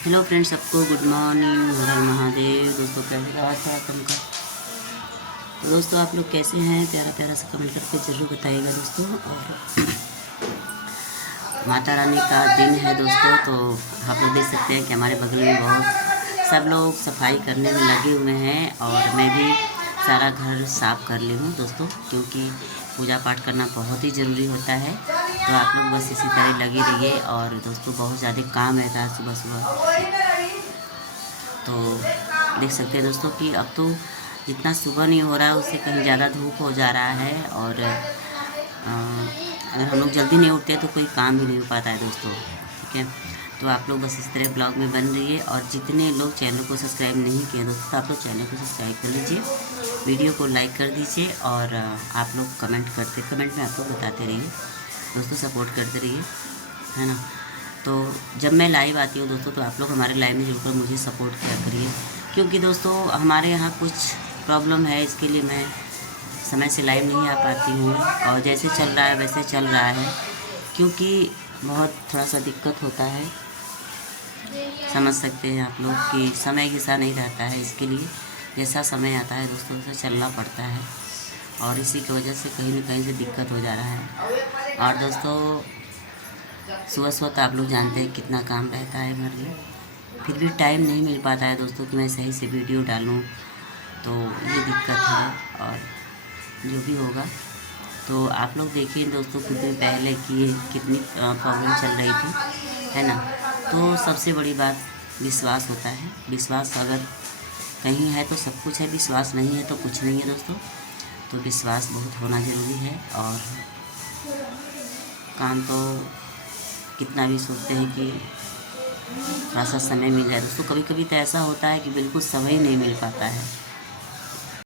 Hello friends, सबको good morning. हर हर महादेव। दोस्तों कैसे रहा था तुमका? तो दोस्तों आप लोग कैसे हैं? प्यारा प्यारा सा कमेंट करके ज़रूर बताइएगा दोस्तों। और माता रानी का दिन है दोस्तों, तो आप लोग देख सकते हैं कि हमारे बगल में बहुत सब लोग सफाई करने में लगे हुए हैं और मैं भी सारा घर साफ़ कर ली हूँ दोस्तों, क्योंकि पूजा पाठ करना बहुत ही ज़रूरी होता है। तो आप लोग बस इसी तरह लगे रहिए। और दोस्तों बहुत ज़्यादा काम रहता है सुबह सुबह, तो देख सकते हैं दोस्तों कि अब तो जितना सुबह नहीं हो रहा है उससे कहीं ज़्यादा धूप हो जा रहा है। और अगर हम लोग जल्दी नहीं उठते तो कोई काम भी नहीं हो पाता है दोस्तों। ठीक है, तो आप लोग बस इस तरह ब्लॉग में बन रहिए। और जितने लोग चैनल को सब्सक्राइब नहीं किए दोस्तों, आप लोग चैनल को सब्सक्राइब कर लीजिए, वीडियो को लाइक कर दीजिए। और आप लोग कमेंट में आप लोग बताते रहिए दोस्तों, सपोर्ट करते रहिए, है ना। तो जब मैं लाइव आती हूँ दोस्तों, तो आप लोग हमारे लाइव में जुड़कर मुझे सपोर्ट किया करिए, क्योंकि दोस्तों हमारे यहाँ कुछ प्रॉब्लम है, इसके लिए मैं समय से लाइव नहीं आ पाती हूँ। और जैसे चल रहा है वैसे चल रहा है, क्योंकि बहुत थोड़ा सा दिक्कत होता है। समझ सकते हैं आप लोग कि समय के साथ नहीं रहता है, इसके लिए जैसा समय आता है दोस्तों वैसे चलना पड़ता है। और इसी की वजह से कहीं ना कहीं से दिक्कत हो जा रहा है। और दोस्तों सुबह सुबह तो आप लोग जानते हैं कितना काम रहता है घर में, फिर भी टाइम नहीं मिल पाता है दोस्तों कि मैं सही से वीडियो डालूं, तो ये दिक्कत है। और जो भी होगा, तो आप लोग देखिए दोस्तों कुछ दिन पहले कि कितनी प्रॉब्लम चल रही थी, है ना। तो सबसे बड़ी बात विश्वास होता है। विश्वास अगर कहीं है तो सब कुछ है, विश्वास नहीं है तो कुछ नहीं है दोस्तों। तो विश्वास बहुत होना ज़रूरी है। और काम तो कितना भी सोचते हैं कि थोड़ा सा समय मिल जाए दोस्तों, कभी कभी तो ऐसा होता है कि बिल्कुल समय ही नहीं मिल पाता है।